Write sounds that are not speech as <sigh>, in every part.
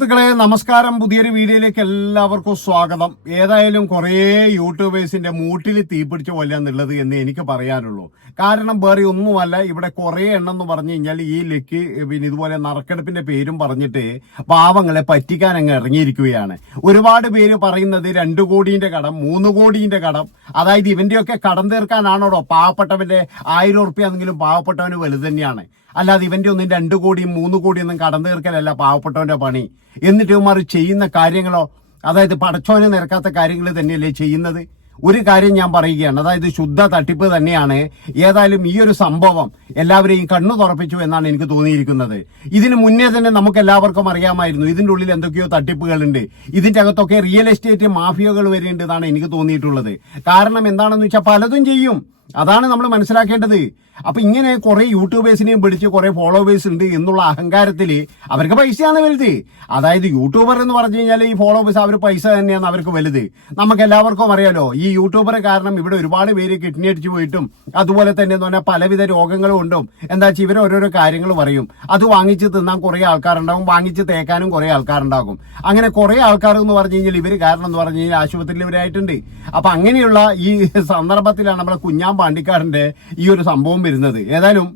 സുഹൃത്തുക്കളെ നമസ്കാരം. പുതിയൊരു വീഡിയോയിലേക്ക് എല്ലാവർക്കും സ്വാഗതം. ഏതായാലും കുറേ യൂട്യൂബേഴ്സിന്റെ മൂട്ടിൽ തീപിടിച്ച പോലെ എന്ന് എനിക്ക് പറയാനുള്ളൂ. കാരണം വേറെ ഒന്നുമല്ല. ഇവിടെ കുറേ എണ്ണം എന്ന് പറഞ്ഞു കഴിഞ്ഞാൽ ഈ ലക്ക് പിന്നെ ഇതുപോലെ നറുക്കെടുപ്പിന്റെ പേരും പറഞ്ഞിട്ട് പാവങ്ങളെ പറ്റിക്കാൻ അങ്ങ് ഇറങ്ങിയിരിക്കുകയാണ്. ഒരുപാട് പേര് പറയുന്നത് രണ്ടു കോടിന്റെ കടം മൂന്ന് കോടിന്റെ കടം. അതായത് ഇവന്റെയൊക്കെ കടം തീർക്കാനാണോടോ? പാവപ്പെട്ടവന്റെ ആയിരം ഉറുപ്പ്യാണെങ്കിലും പാവപ്പെട്ടവന് വലുത് തന്നെയാണ്. അല്ലാതെ ഇവന്റെ ഒന്നും രണ്ടു കോടിയും മൂന്ന് കോടിയൊന്നും കടം തീർക്കലല്ല പാവപ്പെട്ടവന്റെ പണി. എന്നിട്ട് ഇവന്മാർ ചെയ്യുന്ന കാര്യങ്ങളോ അതായത് പടച്ചോനെ നിരക്കാത്ത കാര്യങ്ങൾ തന്നെയല്ലേ ചെയ്യുന്നത്? ഒരു കാര്യം ഞാൻ പറയുകയാണ്. അതായത് ശുദ്ധ തട്ടിപ്പ് തന്നെയാണ് ഏതായാലും ഈ ഒരു സംഭവം എല്ലാവരെയും കണ്ണു തുറപ്പിച്ചു എന്നാണ് എനിക്ക് തോന്നിയിരിക്കുന്നത്. ഇതിന് മുന്നേ തന്നെ നമുക്ക് എല്ലാവർക്കും അറിയാമായിരുന്നു ഇതിന്റെ ഉള്ളിൽ എന്തൊക്കെയോ തട്ടിപ്പുകളുണ്ട്. ഇതിന്റെ അകത്തൊക്കെ റിയൽ എസ്റ്റേറ്റ് മാഫിയകൾ വരെയുണ്ട് എന്നാണ് എനിക്ക് തോന്നിയിട്ടുള്ളത്. കാരണം എന്താണെന്ന് വെച്ചാൽ പലതും ചെയ്യും. അതാണ് നമ്മൾ മനസ്സിലാക്കേണ്ടത്. അപ്പൊ ഇങ്ങനെ കുറെ യൂട്യൂബേഴ്സിനെയും പിടിച്ച് കുറെ ഫോളോവേഴ്സ് ഉണ്ട് എന്നുള്ള അഹങ്കാരത്തിൽ അവർക്ക് പൈസയാണ് വലുത്. അതായത് യൂട്യൂബർ എന്ന് പറഞ്ഞു കഴിഞ്ഞാൽ ഈ ഫോളോവേഴ്സ് അവർ പൈസ തന്നെയാണ് അവർക്ക് വലുത്. നമുക്ക് എല്ലാവർക്കും അറിയാലോ ഈ യൂട്യൂബർ കാരണം ഇവിടെ ഒരുപാട് പേര് കിഡ്നി അടിച്ചു പോയിട്ടും അതുപോലെ തന്നെ എന്ന് പറഞ്ഞാൽ പലവിധ രോഗങ്ങളും ഉണ്ടും. എന്താ വെച്ചാൽ ഇവർ ഓരോരോ കാര്യങ്ങൾ പറയും. അത് വാങ്ങിച്ച് തിന്നാൻ കുറെ ആൾക്കാരുണ്ടാകും വാങ്ങിച്ച് തേക്കാനും കുറെ ആൾക്കാരുണ്ടാകും. അങ്ങനെ കുറെ ആൾക്കാർ എന്ന് പറഞ്ഞു കഴിഞ്ഞാൽ ഇവർ കാരണം എന്ന് പറഞ്ഞു കഴിഞ്ഞാൽ ആശുപത്രിയിൽ ഇവരായിട്ടുണ്ട്. അപ്പൊ അങ്ങനെയുള്ള ഈ <laughs> സന്ദർഭത്തിലാണ് നമ്മളെ കുഞ്ഞാൻ പാണ്ടിക്കാടിന്റെ ഈ ഒരു സംഭവം വരുന്നത്. ഏതായാലും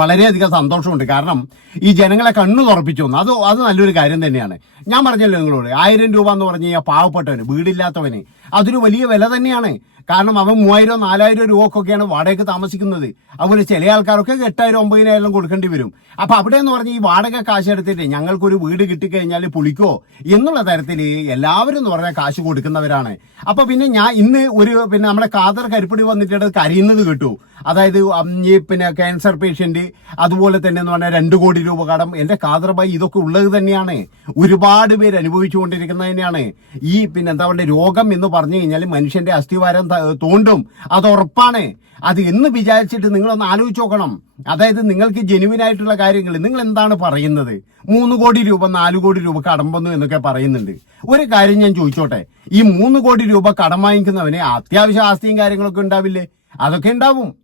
വളരെയധികം സന്തോഷമുണ്ട്. കാരണം ഈ ജനങ്ങളെ കണ്ണു തുറപ്പിച്ചിുന്നു അത് അത് നല്ലൊരു കാര്യം തന്നെയാണ്. ഞാൻ പറഞ്ഞല്ലോ നിങ്ങളോട്. ആയിരം രൂപ എന്ന് പറഞ്ഞു കഴിഞ്ഞാൽ പാവപ്പെട്ടവന് വീടില്ലാത്തവന്. അതൊരു വലിയ വില തന്നെയാണ്. കാരണം അവൻ മൂവായിരം നാലായിരം രൂപക്കൊക്കെയാണ് വാടകയ്ക്ക് താമസിക്കുന്നത്. അതുപോലെ ചില ആൾക്കാരൊക്കെ എട്ടായിരം ഒമ്പതിനായിരം കൊടുക്കേണ്ടി വരും. അപ്പൊ അവിടെ എന്ന് പറഞ്ഞാൽ ഈ വാടക കാശ് എടുത്തിട്ട് ഞങ്ങൾക്കൊരു വീട് കിട്ടിക്കഴിഞ്ഞാൽ പുളിക്കോ? എന്നുള്ള തരത്തിൽ എല്ലാവരും എന്ന് പറഞ്ഞാൽ കാശ് കൊടുക്കുന്നവരാണ്. അപ്പൊ പിന്നെ ഞാൻ ഇന്ന് ഒരു പിന്നെ നമ്മുടെ കാതർ കരിപ്പടി വന്നിട്ട് കരയുന്നത് കേട്ടു. അതായത് ഈ പിന്നെ ക്യാൻസർ പേഷ്യന്റ് അതുപോലെ തന്നെ എന്ന് പറഞ്ഞാൽ രണ്ടു കോടി രൂപ കടം. എന്റെ കാതർബായി ഇതൊക്കെ ഉള്ളത് തന്നെയാണ്. ഒരുപാട് പേര് അനുഭവിച്ചുകൊണ്ടിരിക്കുന്നത് തന്നെയാണ്. ഈ പിന്നെ എന്താ പറയുക രോഗം എന്ന് പറഞ്ഞു കഴിഞ്ഞാൽ മനുഷ്യന്റെ അസ്ഥിവാരം തോണ്ടും അത് ഉറപ്പാണ്. അത് എന്ന് വിചാരിച്ചിട്ട് നിങ്ങളൊന്ന് ആലോചിച്ച് നോക്കണം. അതായത് നിങ്ങൾക്ക് ജെനുവിൻ ആയിട്ടുള്ള കാര്യങ്ങൾ നിങ്ങൾ എന്താണ് പറയുന്നത്? മൂന്ന് കോടി രൂപ നാല് കോടി രൂപ കടം വന്നു എന്നൊക്കെ പറയുന്നുണ്ട്. ഒരു കാര്യം ഞാൻ ചോദിച്ചോട്ടെ? ഈ മൂന്ന് കോടി രൂപ കടം വാങ്ങിക്കുന്നവന് അത്യാവശ്യം ആസ്തിയും കാര്യങ്ങളൊക്കെ ഉണ്ടാവില്ലേ? അതൊക്കെ ഉണ്ടാവും.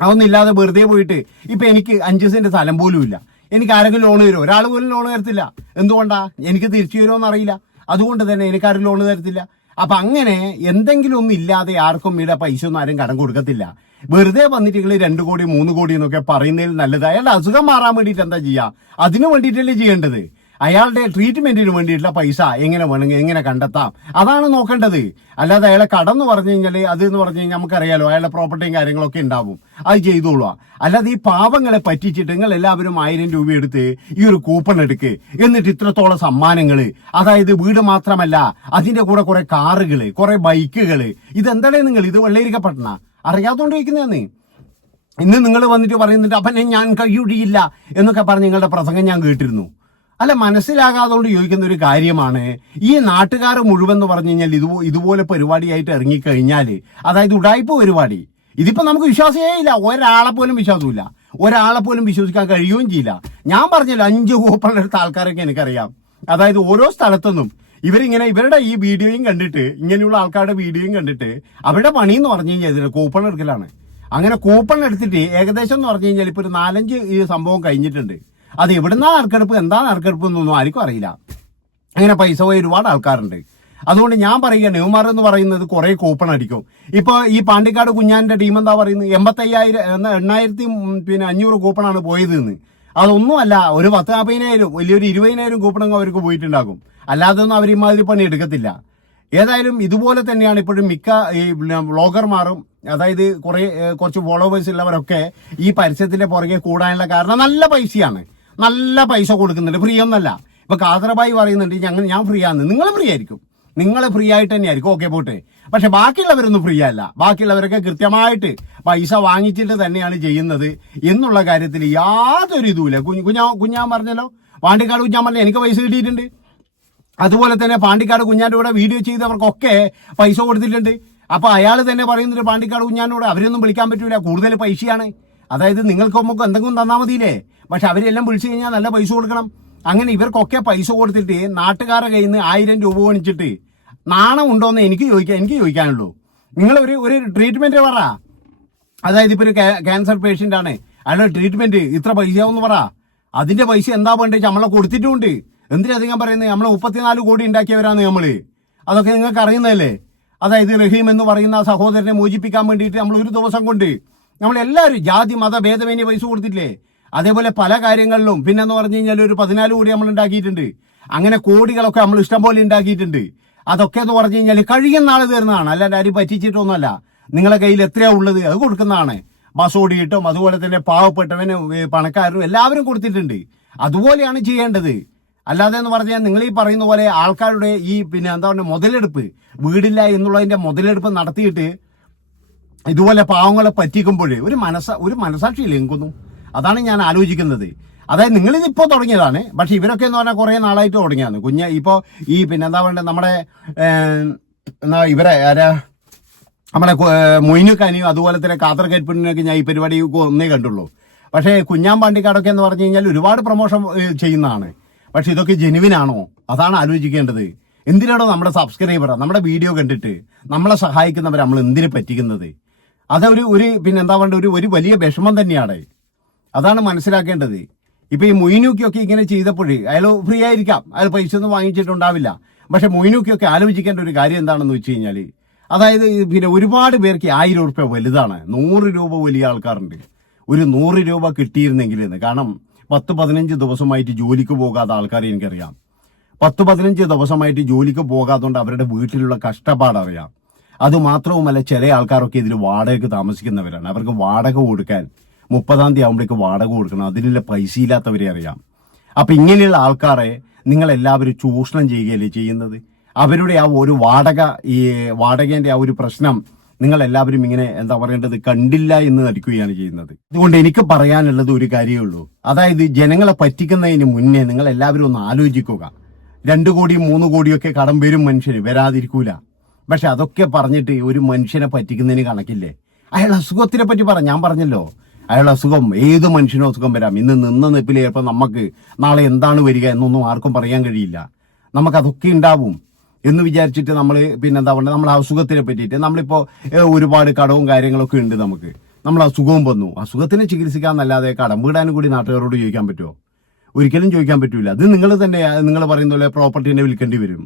അതൊന്നും ഇല്ലാതെ വെറുതെ പോയിട്ട് ഇപ്പൊ എനിക്ക് അഞ്ച് സെന്റ് സ്ഥലം പോലും ഇല്ല. എനിക്ക് ആരെങ്കിലും ലോൺ തരുമോ? ഒരാൾ പോലും ലോൺ തരത്തില്ല. എന്തുകൊണ്ടാ? എനിക്ക് തിരിച്ചു തരുമോ എന്നറിയില്ല. അതുകൊണ്ട് തന്നെ എനിക്കാരും ലോൺ തരത്തില്ല. അപ്പൊ അങ്ങനെ എന്തെങ്കിലും ഒന്നും ഇല്ലാതെ ആർക്കും ഇവിടെ പൈസ ഒന്നും ആരും കടം കൊടുക്കത്തില്ല. വെറുതെ വന്നിട്ട് നിങ്ങൾ രണ്ടു കോടി മൂന്ന് കോടി എന്നൊക്കെ പറയുന്നതിൽ നല്ലത് അയാളുടെ അസുഖം മാറാൻ വേണ്ടിയിട്ട് എന്താ ചെയ്യാ? അതിനു വേണ്ടിയിട്ടല്ലേ ചെയ്യേണ്ടത്? അയാളുടെ ട്രീറ്റ്മെന്റിന് വേണ്ടിയിട്ടുള്ള പൈസ എങ്ങനെ വേണമെങ്കിൽ എങ്ങനെ കണ്ടെത്താം? അതാണ് നോക്കേണ്ടത്. അല്ലാതെ അയാളെ കടന്നു പറഞ്ഞു കഴിഞ്ഞാൽ അത് എന്ന് പറഞ്ഞു കഴിഞ്ഞാൽ നമുക്കറിയാലോ അയാളുടെ പ്രോപ്പർട്ടിയും കാര്യങ്ങളൊക്കെ ഉണ്ടാവും. അത് ചെയ്തോളുക. അല്ലാതെ ഈ പാവങ്ങളെ പറ്റിച്ചിട്ട് നിങ്ങൾ എല്ലാവരും ആയിരം രൂപ എടുത്ത് ഈ ഒരു കൂപ്പൺ എടുക്ക്. എന്നിട്ട് ഇത്രത്തോളം സമ്മാനങ്ങൾ അതായത് വീട് മാത്രമല്ല അതിന്റെ കൂടെ കുറെ കാറുകൾ കുറെ ബൈക്കുകൾ ഇതെന്താണേ നിങ്ങൾ? ഇത് വെള്ളയിരിക്കപ്പെട്ടണ അറിയാത്തോണ്ട് ചോദിക്കുന്നതെന്ന് ഇന്ന് നിങ്ങൾ വന്നിട്ട് പറയുന്നുണ്ട് അപ്പം ഞാൻ കഴിയുകയില്ല എന്നൊക്കെ പറഞ്ഞ് നിങ്ങളുടെ പ്രസംഗം ഞാൻ കേട്ടിരുന്നു. അല്ല മനസ്സിലാകാതുകൊണ്ട് ചോദിക്കുന്ന ഒരു കാര്യമാണ്. ഈ നാട്ടുകാർ മുഴുവൻ എന്ന് പറഞ്ഞു കഴിഞ്ഞാൽ ഇത് ഇതുപോലെ പരിപാടിയായിട്ട് ഇറങ്ങിക്കഴിഞ്ഞാൽ അതായത് ഉടായ്പ പരിപാടി. ഇതിപ്പോ നമുക്ക് വിശ്വാസമേ ഇല്ല. ഒരാളെ പോലും വിശ്വാസമില്ല. ഒരാളെ പോലും വിശ്വസിക്കാൻ കഴിയുകയും ചെയ്യില്ല. ഞാൻ പറഞ്ഞല്ലോ അഞ്ച് കൂപ്പൺ അടുത്ത ആൾക്കാരൊക്കെ എനിക്കറിയാം. അതായത് ഓരോ സ്ഥലത്തുനിന്നും ഇവരിങ്ങനെ ഇവരുടെ ഈ വീഡിയോയും കണ്ടിട്ട് ഇങ്ങനെയുള്ള ആൾക്കാരുടെ വീഡിയോയും കണ്ടിട്ട് അവരുടെ പണി എന്ന് പറഞ്ഞു കഴിഞ്ഞാൽ ഇതിൽ കൂപ്പൺ എടുക്കലാണ്. അങ്ങനെ കൂപ്പൺ എടുത്തിട്ട് ഏകദേശം എന്ന് പറഞ്ഞു കഴിഞ്ഞാൽ ഇപ്പൊ ഒരു നാലഞ്ച് ഈ സംഭവം കഴിഞ്ഞിട്ടുണ്ട്. അത് എവിടുന്നാ നറുക്കെടുപ്പ് എന്താ നറുക്കെടുപ്പ് എന്നൊന്നും ആർക്കും അറിയില്ല. അങ്ങനെ പൈസ പോയി ഒരുപാട് ആൾക്കാരുണ്ട്. അതുകൊണ്ട് ഞാൻ പറയുക ന്യൂമാർ എന്ന് പറയുന്നത് കുറെ കൂപ്പൺ അടിക്കും ഇപ്പൊ ഈ പാണ്ടിക്കാട് കുഞ്ഞാന്റെ ടീം എന്താ പറയുന്നത്? എൺപത്തയ്യായിരം എണ്ണായിരത്തി പിന്നെ അഞ്ഞൂറ് കൂപ്പണാണ് പോയത് എന്ന് അതൊന്നുമല്ല ഒരു പത്ത് നാൽപ്പതിനായിരം വലിയൊരു ഇരുപതിനായിരം കൂപ്പണങ്ങ് അവർക്ക് പോയിട്ടുണ്ടാകും. അല്ലാതെ ഒന്നും അവർ ഇമാതിരി പണി എടുക്കത്തില്ല. ഏതായാലും ഇതുപോലെ തന്നെയാണ് ഇപ്പോഴും മിക്ക ഈ വ്ളോഗർമാരും അതായത് കുറേ കുറച്ച് ഫോളോവേഴ്സ് ഉള്ളവരൊക്കെ ഈ പരസ്യത്തിന്റെ പുറകെ കൂടാനുള്ള കാരണം നല്ല പൈസയാണ്. നല്ല പൈസ കൊടുക്കുന്നുണ്ട്. ഫ്രീ ഒന്നല്ല ഇപ്പൊ കാതറബായി പറയുന്നുണ്ട് ഞങ്ങൾ ഞാൻ ഫ്രീ ആണ് നിങ്ങൾ ഫ്രീ ആയിരിക്കും നിങ്ങൾ ഫ്രീ ആയിട്ട് തന്നെ ആയിരിക്കും ഓക്കെ പോട്ടെ. പക്ഷെ ബാക്കിയുള്ളവരൊന്നും ഫ്രീ അല്ല ബാക്കിയുള്ളവരൊക്കെ കൃത്യമായിട്ട് പൈസ വാങ്ങിച്ചിട്ട് തന്നെയാണ് ചെയ്യുന്നത് എന്നുള്ള കാര്യത്തിൽ യാതൊരു ഇതുമില്ല കുഞ്ഞു കുഞ്ഞാ കുഞ്ഞാൻ പറഞ്ഞല്ലോ? പാണ്ടിക്കാട് കുഞ്ഞാൻ പറഞ്ഞു എനിക്ക് പൈസ കിട്ടിയിട്ടുണ്ട്. അതുപോലെ തന്നെ പാണ്ടിക്കാട് കുഞ്ഞാന്റെ കൂടെ വീഡിയോ ചെയ്തവർക്കൊക്കെ പൈസ കൊടുത്തിട്ടുണ്ട്. അപ്പൊ അയാൾ തന്നെ പറയുന്നുണ്ട് പാണ്ടിക്കാട് കുഞ്ഞാനോട് അവരൊന്നും വിളിക്കാൻ പറ്റൂല. കൂടുതൽ പൈസയാണ്. അതായത് നിങ്ങൾക്ക് നമുക്ക് എന്തെങ്കിലും തന്നാൽ മതിയില്ലേ? പക്ഷെ അവരെല്ലാം വിളിച്ചു കഴിഞ്ഞാൽ നല്ല പൈസ കൊടുക്കണം. അങ്ങനെ ഇവർക്കൊക്കെ പൈസ കൊടുത്തിട്ട് നാട്ടുകാരുടെ കയ്യിൽ നിന്ന് ആയിരം രൂപ മേടിച്ചിട്ട് നാണം ഉണ്ടോന്ന് എനിക്ക് ചോദിക്കാൻ എനിക്ക് ചോദിക്കാനുള്ളൂ. നിങ്ങൾ ഒരു ഒരു ട്രീറ്റ്മെന്റ് പറ. അതായത് ഇപ്പൊ ഒരു ക്യാൻസർ പേഷ്യന്റ് ആണ്. അയാളുടെ ട്രീറ്റ്മെന്റ് ഇത്ര പൈസയാവും പറ. അതിന്റെ പൈസ എന്താ വേണ്ടത് നമ്മളെ കൊടുത്തിട്ടുമുണ്ട് എന്തിനധികം പറയുന്നത് നമ്മൾ മുപ്പത്തിനാല് കോടി ഉണ്ടാക്കിയവരാണ് നമ്മൾ. അതൊക്കെ നിങ്ങൾക്ക് അറിയുന്നതല്ലേ? അതായത് റഹീം എന്ന് പറയുന്ന സഹോദരനെ മോചിപ്പിക്കാൻ വേണ്ടിയിട്ട് നമ്മൾ ഒരു ദിവസം കൊണ്ട് നമ്മൾ എല്ലാവരും ജാതി മത ഭേദമേന്യ പൈസ കൊടുത്തിട്ടില്ലേ? അതേപോലെ പല കാര്യങ്ങളിലും. പിന്നെന്ന് പറഞ്ഞു കഴിഞ്ഞാൽ ഒരു പതിനാല് കോടി നമ്മൾ ഉണ്ടാക്കിയിട്ടുണ്ട്. അങ്ങനെ കോടികളൊക്കെ നമ്മൾ ഇഷ്ടം പോലെ ഉണ്ടാക്കിയിട്ടുണ്ട്. അതൊക്കെ എന്ന് പറഞ്ഞു കഴിഞ്ഞാൽ കഴിയുന്ന ആൾ തീർന്നതാണ്. അല്ലാണ്ട് ആരും പറ്റിച്ചിട്ടൊന്നുമല്ല. നിങ്ങളെ കയ്യിൽ എത്രയാ ഉള്ളത്? അത് കൊടുക്കുന്നതാണ്. ബസ് ഓടിയിട്ടും അതുപോലെ തന്നെ പാവപ്പെട്ടവനും പണക്കാരനും എല്ലാവരും കൊടുത്തിട്ടുണ്ട്. അതുപോലെയാണ് ചെയ്യേണ്ടത്. അല്ലാതെ എന്ന് പറഞ്ഞാൽ നിങ്ങൾ ഈ പറയുന്ന പോലെ ആൾക്കാരുടെ ഈ പിന്നെ എന്താ പറയുക മുതലെടുപ്പ്. വീടില്ല എന്നുള്ളതിന്റെ മുതലെടുപ്പ് നടത്തിയിട്ട് ഇതുപോലെ പാവങ്ങളെ പറ്റിക്കുമ്പോൾ ഒരു മനസ്സ ഒരു മനസാക്ഷി ലംഘുന്നു അതാണ് ഞാൻ ആലോചിക്കുന്നത്. അതായത് നിങ്ങളിത് ഇപ്പോൾ തുടങ്ങിയതാണ് പക്ഷെ ഇവരൊക്കെ എന്ന് പറഞ്ഞാൽ കുറേ നാളായിട്ട് തുടങ്ങിയതാണ്. കുഞ്ഞ് ഇപ്പോൾ ഈ പിന്നെ എന്താ പറയുക നമ്മുടെ എന്നാ ഇവരെ ആരാ നമ്മളെ മൊയിനുക്കാനിയും അതുപോലെ തന്നെ കാതർ കൈപ്പിടിനൊക്കെ ഞാൻ ഈ പരിപാടി ഒന്നേ കണ്ടുള്ളൂ. പക്ഷേ കുഞ്ഞാമ്പാണ്ടിക്കാടൊക്കെ എന്ന് പറഞ്ഞു കഴിഞ്ഞാൽ ഒരുപാട് പ്രൊമോഷൻ ചെയ്യുന്നതാണ്. പക്ഷെ ഇതൊക്കെ ജെനുവിനാണോ? അതാണ് ആലോചിക്കേണ്ടത്. എന്തിനാണോ നമ്മുടെ സബ്സ്ക്രൈബർ നമ്മുടെ വീഡിയോ കണ്ടിട്ട് നമ്മളെ സഹായിക്കുന്നവർ നമ്മൾ എന്തിനു പറ്റിക്കുന്നത്? അതൊരു ഒരു പിന്നെ എന്താ പറയുക ഒരു ഒരു വലിയ വിഷമം തന്നെയാണ്. അതാണ് മനസ്സിലാക്കേണ്ടത്. ഇപ്പൊ ഈ മൊയിനൂക്കിയൊക്കെ ഇങ്ങനെ ചെയ്തപ്പോൾ അയാൾ ഫ്രീ ആയിരിക്കാം. അയാൾ പൈസ ഒന്നും വാങ്ങിച്ചിട്ടുണ്ടാവില്ല. പക്ഷെ മൊയിനൂക്കിയൊക്കെ ആലോചിക്കേണ്ട ഒരു കാര്യം എന്താണെന്ന് വെച്ച് കഴിഞ്ഞാൽ അതായത് പിന്നെ ഒരുപാട് പേർക്ക് ആയിരം ഉറുപ്പ്യ വലുതാണ്. നൂറ് രൂപ വലിയ ആൾക്കാരുണ്ട്. ഒരു നൂറ് രൂപ കിട്ടിയിരുന്നെങ്കിൽ എന്ന് കാരണം പത്ത് പതിനഞ്ച് ദിവസമായിട്ട് ജോലിക്ക് പോകാത്ത ആൾക്കാരെ എനിക്കറിയാം. പത്ത് പതിനഞ്ച് ദിവസമായിട്ട് ജോലിക്ക് പോകാത്തതുകൊണ്ട് അവരുടെ വീട്ടിലുള്ള കഷ്ടപ്പാട് അറിയാം അത് മാത്രവുമല്ല ചില ആൾക്കാരൊക്കെ ഇതിൽ വാടകയ്ക്ക് താമസിക്കുന്നവരാണ്. അവർക്ക് വാടക കൊടുക്കാൻ മുപ്പതാം തീയതി ആകുമ്പോഴേക്ക് വാടക കൊടുക്കണം. അതിനുള്ള പൈസ ഇല്ലാത്തവരെ അറിയാം. അപ്പം ഇങ്ങനെയുള്ള ആൾക്കാരെ നിങ്ങൾ എല്ലാവരും ചൂഷണം ചെയ്യുകയല്ലേ ചെയ്യുന്നത്? അവരുടെ ആ ഒരു വാടക ഈ വാടകേന്റെ ആ ഒരു പ്രശ്നം നിങ്ങൾ എല്ലാവരും ഇങ്ങനെ എന്താ പറയേണ്ടത് കണ്ടില്ല എന്ന് നടിക്കുകയാണ് ചെയ്യുന്നത്. അതുകൊണ്ട് എനിക്ക് പറയാനുള്ളത് ഒരു കാര്യമേ ഉള്ളൂ. അതായത് ജനങ്ങളെ പറ്റിക്കുന്നതിന് മുന്നേ നിങ്ങൾ എല്ലാവരും ഒന്ന് ആലോചിക്കുക. രണ്ടു കോടിയും മൂന്ന് കോടിയൊക്കെ കടം വരും മനുഷ്യന് വരാതിരിക്കൂല. പക്ഷെ അതൊക്കെ പറഞ്ഞിട്ട് ഒരു മനുഷ്യനെ പറ്റിക്കുന്നതിന് കണക്കില്ലേ? അയാൾ അസുഖത്തിനെ പറ്റി പറ ഞാൻ പറഞ്ഞല്ലോ. അയാൾ അസുഖം ഏത് മനുഷ്യനും അസുഖം വരാം. ഇന്ന് നിന്ന നിപ്പിൽ ചിലപ്പോൾ നമുക്ക് നാളെ എന്താണ് വരിക എന്നൊന്നും ആർക്കും പറയാൻ കഴിയില്ല. നമുക്കതൊക്കെ ഉണ്ടാവും എന്ന് വിചാരിച്ചിട്ട് നമ്മൾ പിന്നെന്താ പറയുക നമ്മൾ അസുഖത്തിനെ പറ്റിയിട്ട് നമ്മളിപ്പോൾ ഒരുപാട് കടവും കാര്യങ്ങളൊക്കെ ഉണ്ട് നമുക്ക്. നമ്മൾ അസുഖവും വന്നു. അസുഖത്തിനെ ചികിത്സിക്കാന്നല്ലാതെ കടം വീടാനും കൂടി നാട്ടുകാരോട് ചോദിക്കാൻ പറ്റുമോ ഒരിക്കലും ചോദിക്കാൻ പറ്റൂല. അത് നിങ്ങൾ തന്നെ നിങ്ങൾ പറയുന്ന പോലെ പ്രോപ്പർട്ടീനെ വിൽക്കേണ്ടി വരും.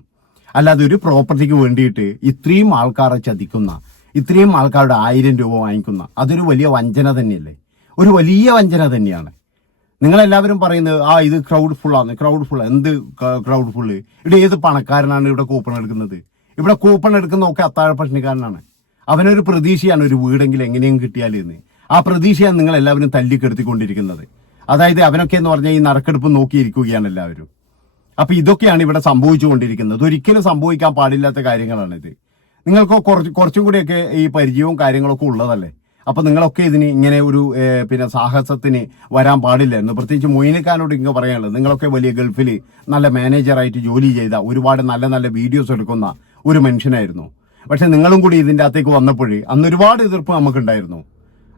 അല്ലാതെ ഒരു പ്രോപ്പർട്ടിക്ക് വേണ്ടിയിട്ട് ഇത്രയും ആൾക്കാരെ ചതിക്കുന്ന ഇത്രയും ആൾക്കാരുടെ ആയിരം രൂപ വാങ്ങിക്കുന്ന അതൊരു വലിയ വഞ്ചന തന്നെയല്ലേ? ഒരു വലിയ വഞ്ചന തന്നെയാണ്. നിങ്ങളെല്ലാവരും പറയുന്നത് ആ ഇത് ക്രൗഡ് ഫുൾ ആണ് ക്രൗഡ് ഫുൾ എന്ത് ക്രൗഡ് ഫുള്ള് ഇവിടെ ഏത് പണക്കാരനാണ് ഇവിടെ കൂപ്പൺ എടുക്കുന്നത്? ഇവിടെ കൂപ്പൺ എടുക്കുന്ന ഒക്കെ അത്താഴ പ്രശ്നക്കാരനാണ് അവനൊരു പ്രതീക്ഷയാണ് ഒരു വീടെങ്കിൽ എങ്ങനെയും കിട്ടിയാൽ എന്ന് ആ പ്രതീക്ഷയാണ് നിങ്ങൾ എല്ലാവരും തല്ലിക്കെടുത്തിക്കൊണ്ടിരിക്കുന്നത്. അതായത് അവനൊക്കെ എന്ന് പറഞ്ഞാൽ ഈ നറുക്കെടുപ്പ് നോക്കിയിരിക്കുകയാണ് എല്ലാവരും. അപ്പൊ ഇതൊക്കെയാണ് ഇവിടെ സംഭവിച്ചുകൊണ്ടിരിക്കുന്നത്. ഒരിക്കലും സംഭവിക്കാൻ പാടില്ലാത്ത കാര്യങ്ങളാണിത് നിങ്ങൾക്ക് കുറച്ച് കുറച്ചും കൂടിയൊക്കെ ഈ പരിചയവും കാര്യങ്ങളൊക്കെ ഉള്ളതല്ലേ? അപ്പൊ നിങ്ങളൊക്കെ ഇതിന് ഇങ്ങനെ ഒരു പിന്നെ സാഹസത്തിന് വരാൻ പാടില്ലായിരുന്നു പ്രത്യേകിച്ച് മൊയിനിക്കാനോട് ഇങ്ങനെ പറയാനുള്ളത്. നിങ്ങളൊക്കെ വലിയ ഗൾഫിൽ നല്ല മാനേജറായിട്ട് ജോലി ചെയ്ത ഒരുപാട് നല്ല നല്ല വീഡിയോസ് എടുക്കുന്ന ഒരു മനുഷ്യനായിരുന്നു. പക്ഷെ നിങ്ങളും കൂടി ഇതിന്റെ അകത്തേക്ക് വന്നപ്പോഴേ അന്ന് ഒരുപാട് എതിർപ്പ് നമുക്കുണ്ടായിരുന്നു.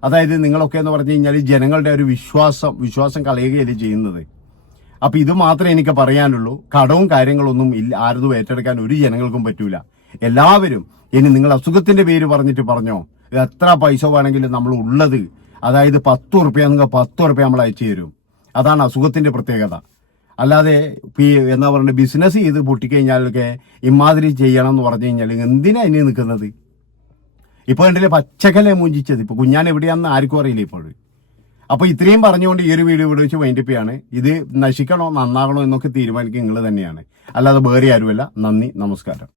അതായത് നിങ്ങളൊക്കെ എന്ന് പറഞ്ഞു കഴിഞ്ഞാൽ ജനങ്ങളുടെ ഒരു വിശ്വാസം വിശ്വാസം കളയുകയല്ലേ ചെയ്യുന്നത്. അപ്പൊ ഇത് മാത്രമേ എനിക്ക് പറയാനുള്ളൂ. കടവും കാര്യങ്ങളൊന്നും ഇല്ല ആരതും ഏറ്റെടുക്കാൻ ഒരു ജനങ്ങൾക്കും പറ്റൂല. എല്ലാവരും ഇനി നിങ്ങൾ അസുഖത്തിന്റെ പേര് പറഞ്ഞിട്ട് പറഞ്ഞോ? എത്ര പൈസ വേണമെങ്കിലും നമ്മൾ ഉള്ളത് അതായത് പത്ത് ഉറുപ്പ്യ നിങ്ങൾ പത്ത് ഉറുപ്പ്യ നമ്മൾ അയച്ചു തരും. അതാണ് അസുഖത്തിന്റെ പ്രത്യേകത. അല്ലാതെ എന്താ പറയുക ബിസിനസ് ചെയ്ത് പൊട്ടിക്കഴിഞ്ഞാലൊക്കെ ഇമാതിരി ചെയ്യണം എന്ന് പറഞ്ഞു കഴിഞ്ഞാൽ എന്തിനാ ഇനി നിൽക്കുന്നത്? ഇപ്പൊ കണ്ടില്ലേ പച്ചക്കലെ മൂഞ്ചിച്ചത്? ഇപ്പൊ കുഞ്ഞാൻ എവിടെയാണെന്ന് ആർക്കും അറിയില്ല ഇപ്പോൾ അപ്പൊ ഇത്രയും പറഞ്ഞുകൊണ്ട് ഈ ഒരു വീഡിയോ ഇവിടെ വെച്ച് വൈൻഡപ്പിയാണ് ഇത് നശിക്കണോ നന്നാകണോ എന്നൊക്കെ തീരുമാനിക്കുക നിങ്ങൾ തന്നെയാണ്. അല്ലാതെ വേറെ ആരുമല്ല. നന്ദി നമസ്കാരം.